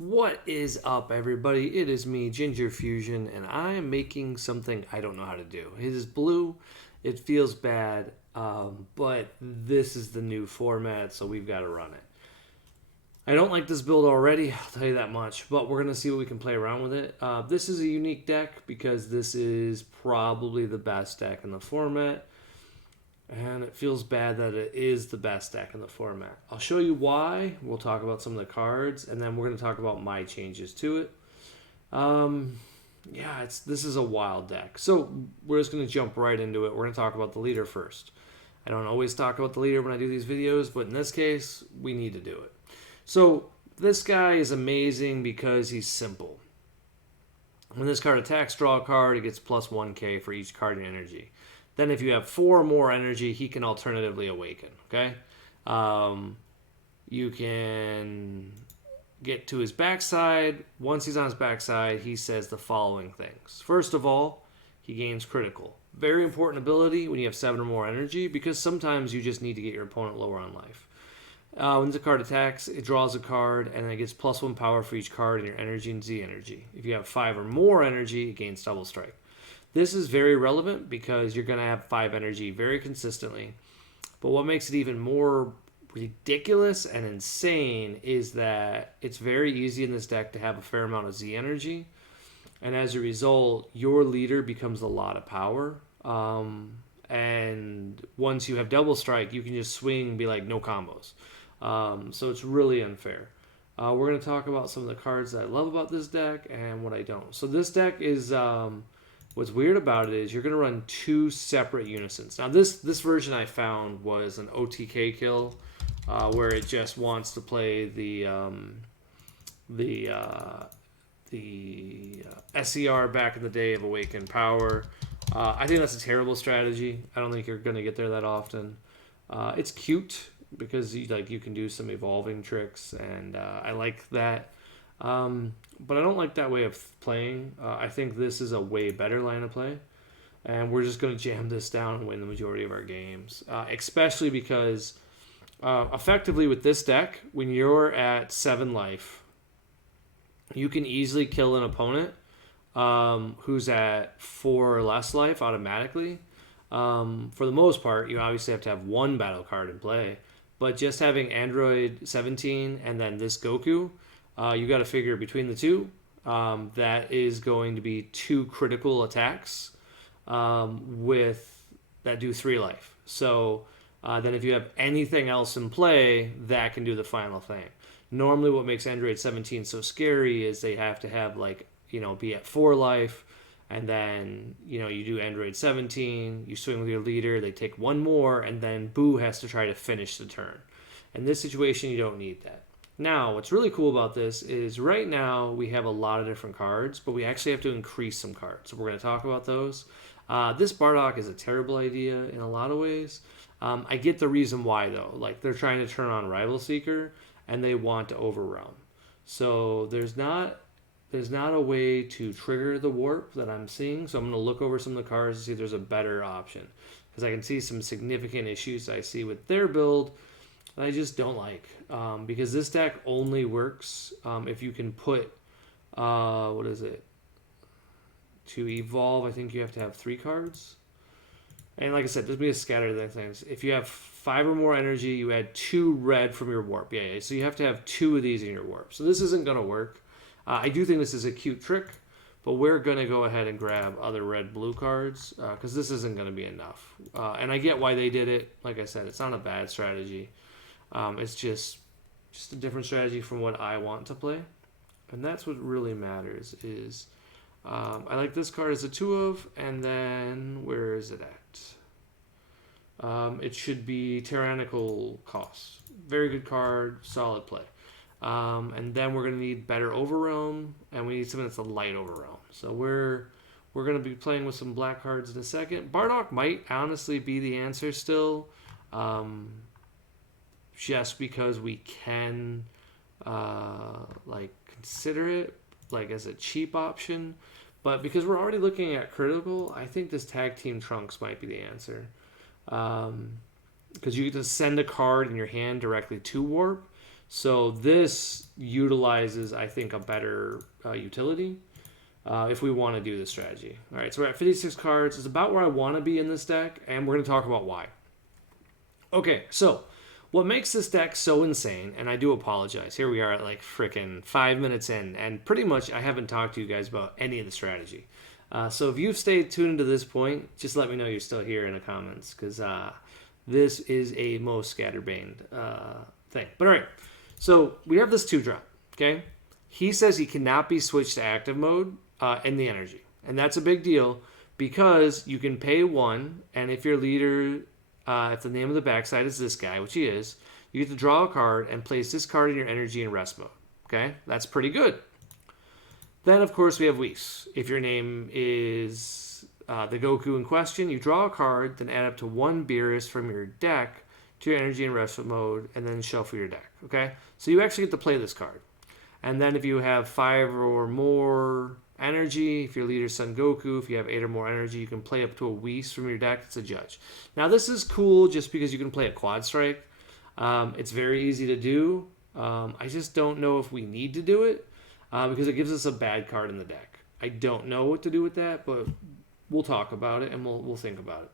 What is up, everybody? It is me, Ginger Fusion, and I am making something I don't know how to do. It is blue. It feels bad, but this is the new format, so we've got to run it. I don't like this build already, I'll tell you that much, but we're going to see what we can play around with it. This is a unique deck because this is probably the best deck in the format. And it feels bad that it is the best deck in the format. I'll show you why. We'll talk about some of the cards, and then we're going to talk about my changes to it. This is a wild deck. So we're just going to jump right into it. We're going to talk about the leader first. I don't always talk about the leader when I do these videos, but in this case, we need to do it. So this guy is amazing because he's simple. When this card attacks, draw a card, it gets plus 1k for each card in energy. Then if you have 4 or more energy, he can alternatively awaken, okay? You can get to his backside. Once he's on his backside, he says the following things. First of all, he gains critical. Very important ability when you have 7 or more energy because sometimes you just need to get your opponent lower on life. When the card attacks, it draws a card, and it gets plus 1 power for each card in your energy and Z energy. If you have 5 or more energy, it gains double strike. This is very relevant because you're going to have 5 energy very consistently. But what makes it even more ridiculous and insane is that it's very easy in this deck to have a fair amount of Z energy. And as a result, your leader becomes a lot of power. And once you have double strike, you can just swing and be like, no combos. So it's really unfair. We're going to talk about some of the cards that I love about this deck and what I don't. So this deck is... what's weird about it is you're going to run 2 separate unisons. Now, this version I found was an OTK kill, where it just wants to play the SER back in the day of Awakened Power. I think that's a terrible strategy. I don't think you're going to get there that often. It's cute because you can do some evolving tricks, and I like that. But I don't like that way of playing. I think this is a way better line of play. And we're just going to jam this down and win the majority of our games. Especially because effectively with this deck, when you're at 7 life, you can easily kill an opponent who's at 4 or less life automatically. For the most part, you obviously have to have 1 battle card in play. But just having Android 17 and then this Goku... you got to figure between the two, that is going to be 2 critical attacks that do 3 life. So then if you have anything else in play, that can do the final thing. Normally what makes Android 17 so scary is they have to have be at 4 life, and then you do Android 17, you swing with your leader, they take 1 more, and then Boo has to try to finish the turn. In this situation, you don't need that. Now, what's really cool about this is right now we have a lot of different cards, but we actually have to increase some cards. So we're going to talk about those. This Bardock is a terrible idea in a lot of ways. I get the reason why, though. They're trying to turn on Rival Seeker, and they want to Overwhelm. So there's not a way to trigger the warp that I'm seeing. So I'm going to look over some of the cards to see if there's a better option. Because I can see some significant issues I see with their build that I just don't like, because this deck only works if you can put to evolve. I think you have to have 3 cards, and like I said, there's be a scatter of things. If you have 5 or more energy, you add 2 red from your warp. Yeah. So you have to have 2 of these in your warp. So this isn't going to work. I do think this is a cute trick, but we're going to go ahead and grab other red-blue cards because this isn't going to be enough. And I get why they did it. Like I said, it's not a bad strategy. It's just a different strategy from what I want to play. And that's what really matters is I like this card as a 2 of, and then where is it at? It should be Tyrannical Cost. Very good card, solid play. And then we're going to need better Overrealm, and we need something that's a light Overrealm. So we're going to be playing with some black cards in a second. Bardock might honestly be the answer still. Just because we can consider it as a cheap option, but because we're already looking at critical, I think this Tag Team Trunks might be the answer. Because you get to send a card in your hand directly to Warp, So this utilizes, I think, a better utility if we want to do this strategy. All right, so we're at 56 cards. It's about where I want to be in this deck, and we're going to talk about why. Okay, so what makes this deck so insane, and I do apologize, here we are at like freaking 5 minutes in, and pretty much I haven't talked to you guys about any of the strategy. So if you've stayed tuned to this point, just let me know you're still here in the comments, because this is a most scatterbrained thing. But all right, so we have this 2-drop, okay? He says he cannot be switched to active mode in the energy. And that's a big deal because you can pay 1, and if your leader, if the name of the backside is this guy, which he is, you get to draw a card and place this card in your energy in rest mode. Okay? That's pretty good. Then, of course, we have Whis. If your name is the Goku in question, you draw a card, then add up to 1 Beerus from your deck to your energy in rest mode, and then shuffle your deck. Okay? So you actually get to play this card. And then if you have 5 or more energy, if your leader's Son Goku, if you have 8 or more energy, you can play up to a Whis from your deck. It's a judge. Now this is cool just because you can play a quad strike. It's very easy to do. I just don't know if we need to do it because it gives us a bad card in the deck. I don't know what to do with that, but we'll talk about it and we'll think about it.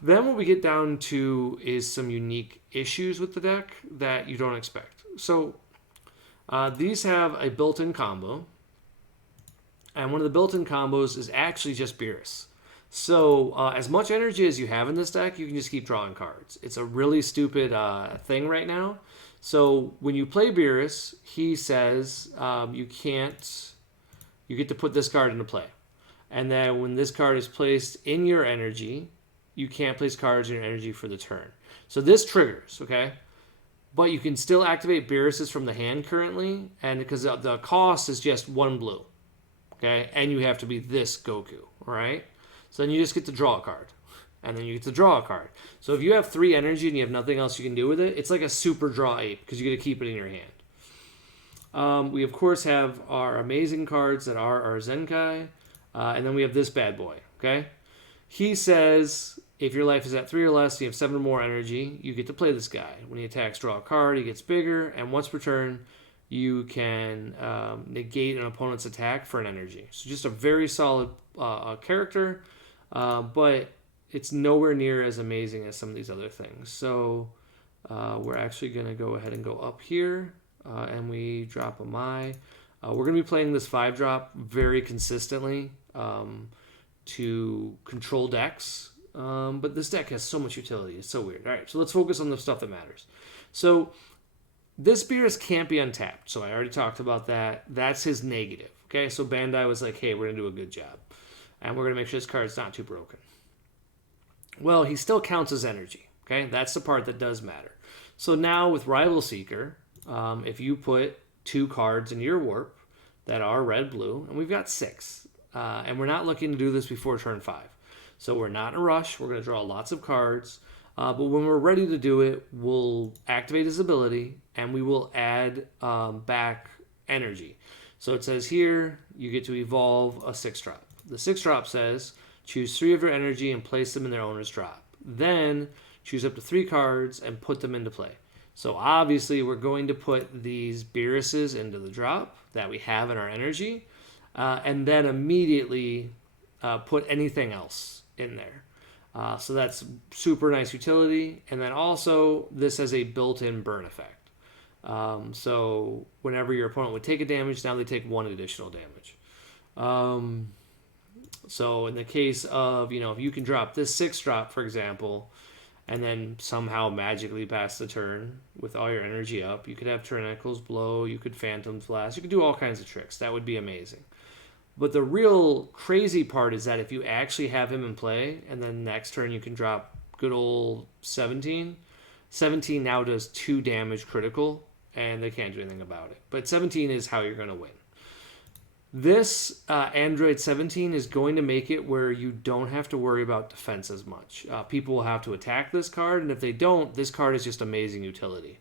Then what we get down to is some unique issues with the deck that you don't expect. So these have a built-in combo, and one of the built-in combos is actually just Beerus. So as much energy as you have in this deck, you can just keep drawing cards. It's a really stupid thing right now. So when you play Beerus, he says you get to put this card into play. And then when this card is placed in your energy, you can't place cards in your energy for the turn. So this triggers, okay? But you can still activate Beerus's from the hand currently, and because the cost is just 1 blue, okay? And you have to be this Goku, all right? So then you just get to draw a card, and then you get to draw a card. So if you have 3 energy and you have nothing else you can do with it, it's like a super draw ape because you get to keep it in your hand. We, of course, have our amazing cards that are our Zenkai, and then we have this bad boy, okay? He says if your life is at 3 or less, you have 7 or more energy, you get to play this guy. When he attacks, draw a card, he gets bigger, and once per turn, you can negate an opponent's attack for an energy. So just a very solid character, but it's nowhere near as amazing as some of these other things. So we're actually going to go ahead and go up here, and we drop a Mai. We're going to be playing this 5-drop very consistently to control decks. But this deck has so much utility. It's so weird. All right, so let's focus on the stuff that matters. So this Beerus can't be untapped. So I already talked about that. That's his negative. Okay, so Bandai was like, hey, we're going to do a good job. And we're going to make sure this card's not too broken. Well, he still counts as energy. Okay, that's the part that does matter. So now with Rival Seeker, if you put 2 cards into your warp that are red-blue, and we've got 6, and we're not looking to do this before turn 5. So we're not in a rush. We're going to draw lots of cards. But when we're ready to do it, we'll activate his ability, and we will add back energy. So it says here, you get to evolve a 6-drop. The 6-drop says, choose 3 of your energy and place them in their owner's drop. Then choose up to 3 cards and put them into play. So obviously, we're going to put these Beeruses into the drop that we have in our energy, and then immediately put anything else in there. So that's super nice utility. And then also this has a built-in burn effect. So whenever your opponent would take a damage, now they take 1 additional damage. So in the case of, if you can drop this 6-drop, for example, and then somehow magically pass the turn with all your energy up, you could have Tyrannicles Blow, you could Phantom's Blast, you could do all kinds of tricks. That would be amazing. But the real crazy part is that if you actually have him in play, and then next turn you can drop good old 17. 17 now does 2 damage critical, and they can't do anything about it. But 17 is how you're going to win. This Android 17 is going to make it where you don't have to worry about defense as much. People will have to attack this card, and if they don't, this card is just amazing utility.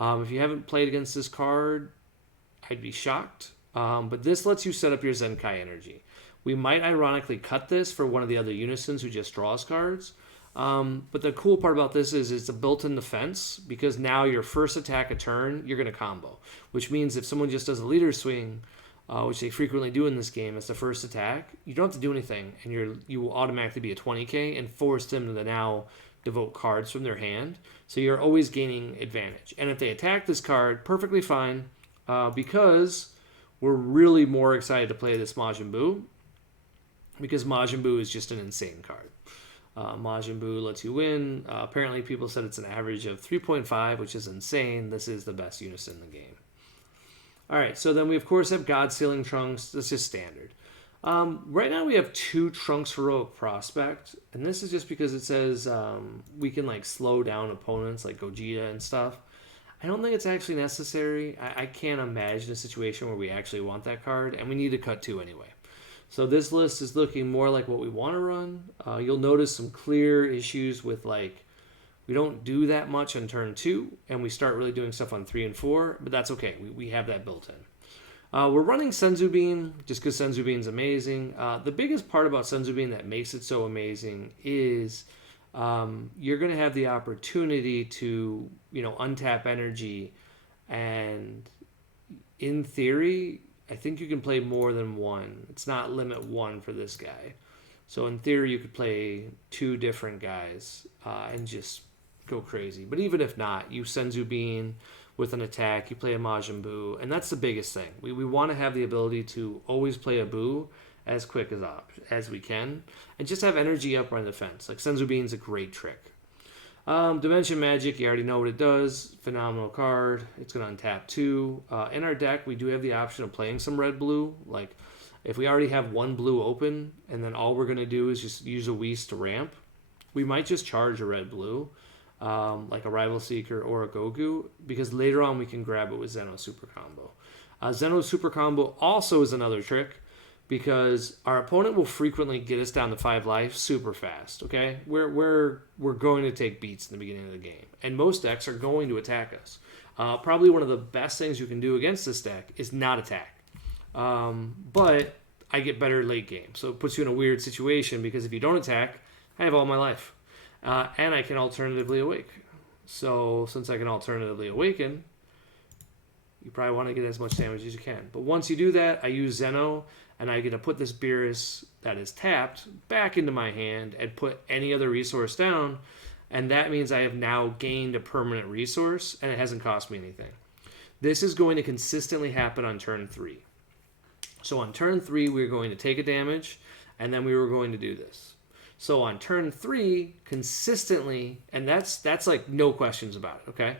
If you haven't played against this card, I'd be shocked. But this lets you set up your Zenkai energy. We might ironically cut this for one of the other Unisons who just draws cards. But the cool part about this is it's a built-in defense because now your first attack a turn, you're going to combo, which means if someone just does a leader swing, which they frequently do in this game as the first attack, you don't have to do anything, and you will automatically be a 20k and force them to now devote cards from their hand. So you're always gaining advantage. And if they attack this card, perfectly fine, because we're really more excited to play this Majin Buu, because Majin Buu is just an insane card. Majin Buu lets you win. Apparently, people said it's an average of 3.5, which is insane. This is the best unison in the game. All right, so then we, of course, have God Sealing Trunks. This is standard. Right now, we have 2 Trunks Heroic Prospect, and this is just because it says we can like slow down opponents like Gogeta and stuff. I don't think it's actually necessary. I can't imagine a situation where we actually want that card, and we need to cut 2 anyway. So this list is looking more like what we want to run. You'll notice some clear issues with like we don't do that much on turn 2, and we start really doing stuff on 3 and 4, but that's okay. We have that built in. We're running Senzu Bean just because Senzu Bean's amazing. The biggest part about Senzu Bean that makes it so amazing is you're going to have the opportunity to, untap energy, and in theory, I think you can play more than one. It's not limit 1 for this guy. So in theory, you could play 2 different guys and just go crazy. But even if not, you Senzu Bean with an attack, you play a Majin Buu, and that's the biggest thing. We want to have the ability to always play a Buu as quick as we can, and just have energy up on the defense. Like Senzu Bean's a great trick. Dimension Magic, you already know what it does. Phenomenal card. It's going to untap 2. In our deck, we do have the option of playing some red-blue. Like, if we already have 1 blue open, and then all we're going to do is just use a Whis to ramp, we might just charge a red-blue, like a Rival Seeker or a Goku, because later on we can grab it with Zeno Super Combo. Zeno Super Combo also is another trick, because our opponent will frequently get us down to 5 life super fast, okay? We're going to take beats in the beginning of the game, and most decks are going to attack us. Probably one of the best things you can do against this deck is not attack. But I get better late game, so it puts you in a weird situation, because if you don't attack, I have all my life. And I can alternatively awake. So since I can alternatively awaken, you probably want to get as much damage as you can. But once you do that, I use Zeno, and I get to put this Beerus that is tapped back into my hand and put any other resource down, and that means I have now gained a permanent resource, and it hasn't cost me anything. This is going to consistently happen on turn 3. So on turn 3, we're going to take a damage, and then we were going to do this. So on turn 3, consistently, and that's like no questions about it, okay?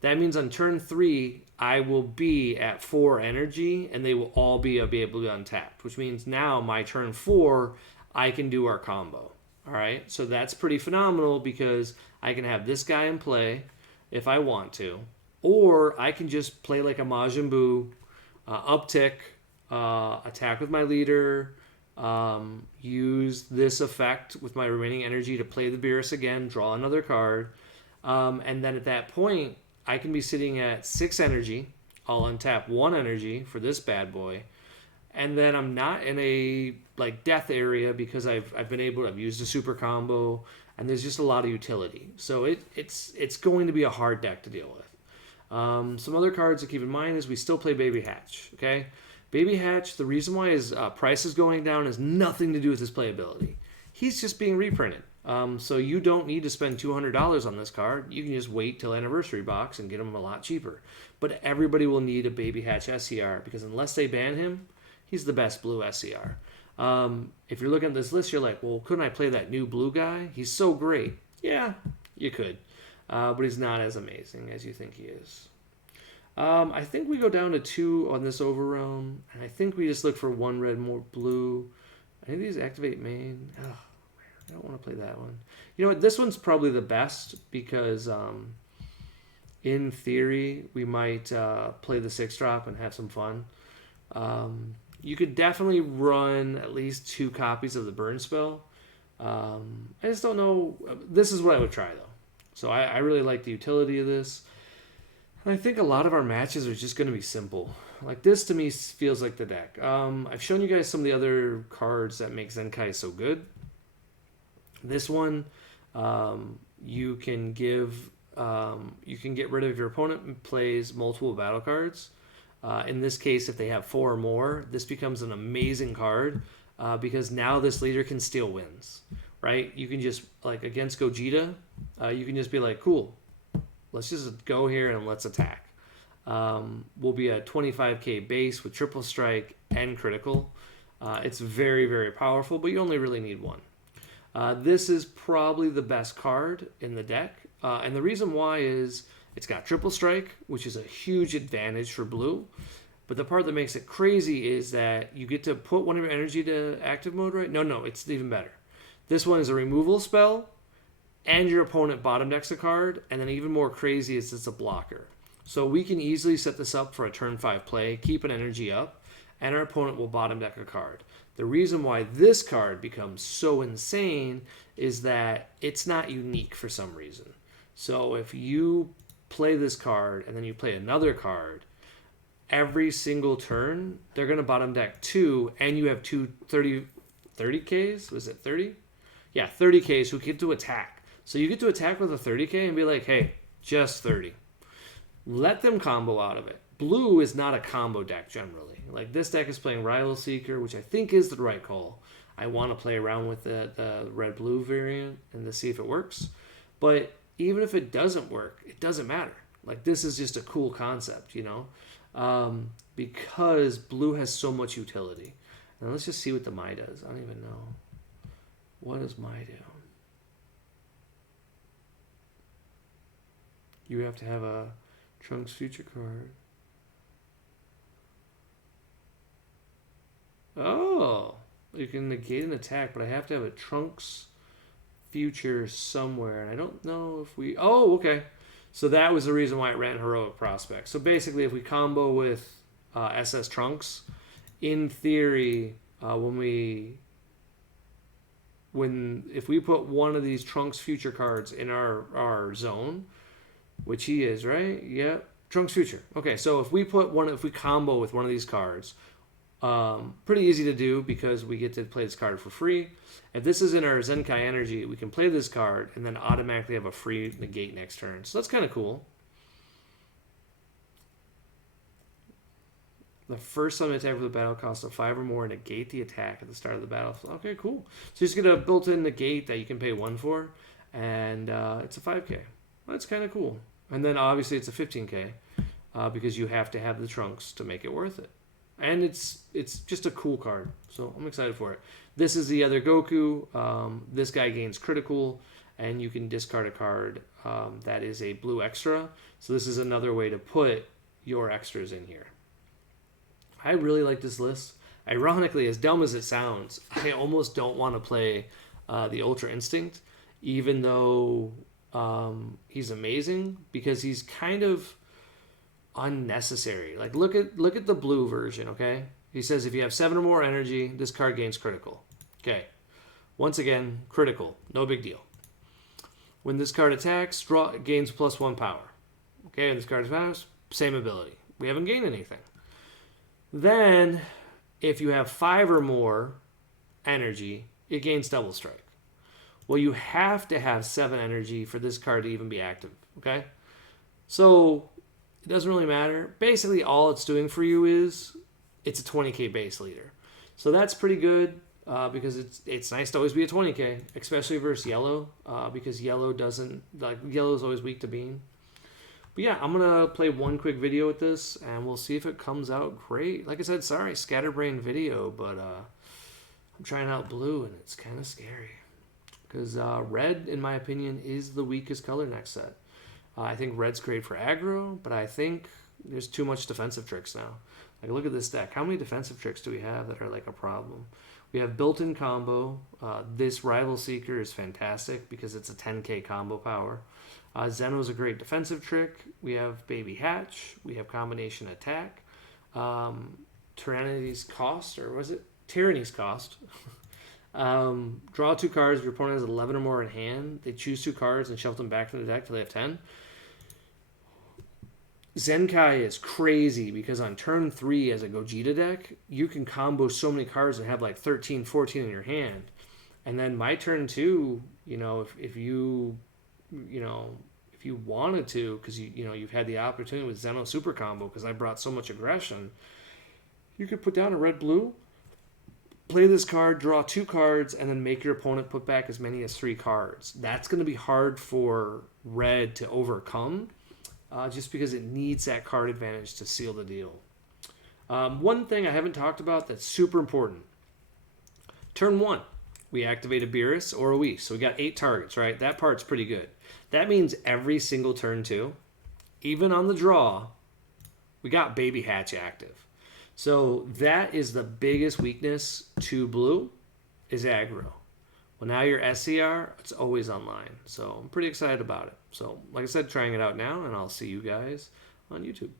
That means on turn 3, I will be at 4 energy, and they will all be able to untap, which means now my turn 4, I can do our combo. All right, so that's pretty phenomenal, because I can have this guy in play if I want to, or I can just play like a Majin Buu, uptick, attack with my leader, use this effect with my remaining energy to play the Beerus again, draw another card, and then at that point, I can be sitting at 6 energy. I'll untap 1 energy for this bad boy, and then I'm not in a like death area, because I've used a super combo, and there's just a lot of utility. So it's going to be a hard deck to deal with. Some other cards to keep in mind is we still play Baby Hatch. Okay, Baby Hatch. The reason why his price is going down has nothing to do with his playability. He's just being reprinted. So you don't need to spend $200 on this card. You can just wait till Anniversary Box and get him a lot cheaper. But everybody will need a Baby Hatch SCR, because unless they ban him, he's the best blue SCR. If you're looking at this list, you're like, well, couldn't I play that new blue guy? He's so great. Yeah, you could. But he's not as amazing as you think he is. I think we go down to 2 on this Overrealm, and I think we just look for 1 red, more blue. I think these activate main. Oh, I don't want to play that one. You know what? This one's probably the best, because in theory, we might play the 6-drop and have some fun. You could definitely run at least 2 copies of the burn spell. I just don't know. This is what I would try, though. So I really like the utility of this. And I think a lot of our matches are just going to be simple. Like, this to me feels like the deck. I've shown you guys some of the other cards that make Zenkai so good. This one, You can get rid of your opponent plays multiple battle cards. In this case, if they have 4 or more, this becomes an amazing card because now this leader can steal wins, right? You can just, like against Gogeta, you can just be like, cool, let's just go here and let's attack. Will be a 25k base with triple strike and critical. It's very, very powerful, but you only really need one. This is probably the best card in the deck. And the reason why is it's got triple strike, which is a huge advantage for blue. But the part that makes it crazy is that you get to put one of your energy to active mode, right? No, it's even better. This one is a removal spell, and your opponent bottom decks a card, and then even more crazy is it's a blocker. So we can easily set this up for a turn 5 play, keep an energy up, and our opponent will bottom deck a card. The reason why this card becomes so insane is that it's not unique for some reason. So if you play this card and then you play another card, every single turn, they're going to bottom deck 2, and you have 30Ks? Was it 30? Yeah, 30Ks who get to attack. So you get to attack with a 30K and be like, hey, just 30. Let them combo out of it. Blue is not a combo deck generally. Like this deck is playing Rival Seeker, which I think is the right call. I want to play around with the red-blue variant and to see if it works. But even if it doesn't work, it doesn't matter. Like this is just a cool concept, you know? Because blue has so much utility. And let's just see what the Mai does. I don't even know. What does Mai do? You have to have a Trunks Future card. Oh, you can negate an attack, but I have to have a Trunks Future somewhere. And I don't know if we... Oh, okay. So that was the reason why it ran Heroic Prospect. So basically, if we combo with SS Trunks, in theory, if we put one of these Trunks Future cards in our zone, which he is, right? Yep. Trunks Future. Okay, so if we combo with one of these cards, pretty easy to do because we get to play this card for free. If this is in our Zenkai Energy, we can play this card and then automatically have a free negate next turn. So that's kind of cool. The first summon attack with a battle cost of 5 or more, negate the attack at the start of the battle. Okay, cool. So you just get a built-in negate that you can pay 1 for, and it's a 5k. That's kind of cool. And then obviously it's a 15k because you have to have the Trunks to make it worth it. And it's just a cool card, so I'm excited for it. This is the other Goku. This guy gains critical, and you can discard a card that is a blue extra. So this is another way to put your extras in here. I really like this list. Ironically, as dumb as it sounds, I almost don't want to play the Ultra Instinct, even though he's amazing, because he's kind of unnecessary. Like look at the blue version, okay? He says if you have 7 or more energy, this card gains critical. Okay. Once again, critical. No big deal. When this card attacks, gains +1 power. Okay, when this card attacks, same ability. We haven't gained anything. Then, if you have 5 or more energy, it gains double strike. Well, you have to have 7 energy for this card to even be active, okay? So, it doesn't really matter. Basically, all it's doing for you is it's a 20k base leader. So that's pretty good because it's nice to always be a 20k, especially versus yellow because yellow's always weak to beam. But yeah, I'm going to play one quick video with this and we'll see if it comes out great. Like I said, sorry, scatterbrain video, but I'm trying out blue and it's kind of scary. Because red, in my opinion, is the weakest color next set. I think red's great for aggro, but I think there's too much defensive tricks now. Like, look at this deck. How many defensive tricks do we have that are like a problem? We have built-in combo. This Rival Seeker is fantastic because it's a 10k combo power. Zeno's a great defensive trick. We have Baby Hatch. We have combination attack. Tyranny's Cost, or was it? Tyranny's Cost. Draw 2 cards. Your opponent has 11 or more in hand. They choose 2 cards and shuffle them back to the deck till they have 10. Zenkai is crazy because on turn 3 as a Gogeta deck, you can combo so many cards and have like 13, 14 in your hand. And then my turn two, if you, if you wanted to, because you've had the opportunity with Zeno Super Combo, because I brought so much aggression, you could put down a red blue, play this card, draw 2 cards, and then make your opponent put back as many as 3 cards. That's going to be hard for red to overcome, just because it needs that card advantage to seal the deal. One thing I haven't talked about that's super important. Turn 1, we activate a Beerus or a Whis. So we got 8 targets, right? That part's pretty good. That means every single turn 2, even on the draw, we got Baby Hatch active. So that is the biggest weakness to blue, is aggro. Well, now your SCR, it's always online. So I'm pretty excited about it. So like I said, trying it out now, and I'll see you guys on YouTube.